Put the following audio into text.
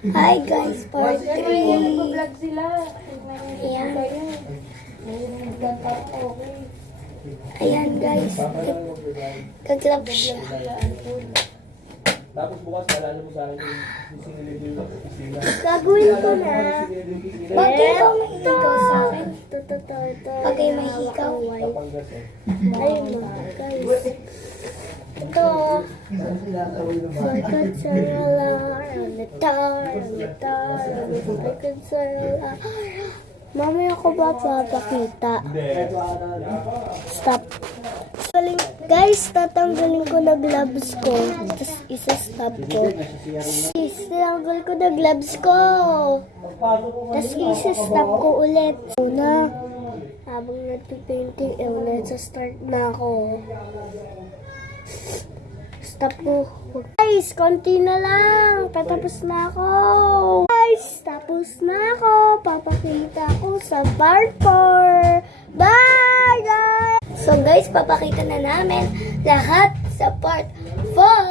Hi guys, part 3. Mag-vlog sila. Ayan. Okay. Ayan guys, kaglab siya. Tapos bukas, nalala mo sa akin yung sinilid yung pisina. Gagawin ko na. Pag ikaw mahigaw sa akin. Pag kayo mahigaw. Kapanggas eh. Ayun mga guys. Ito. Forgot sa on the tar. Forgot sa mamaya ko ba papakita? Stop. Guys, tatanggalin ko na gloves ko. Tapos isa-stop ko. Tinanggal ko na gloves ko. Tapos isa-stop ko ulit. Una, habang nagpipainting, nasa-start na ako. Stop ko. Guys, konti na lang. Patapos na ako. Guys, tapos na ako. Papakita ko sa part 4. Bye, guys! So, guys, papakita na namin lahat sa part 4.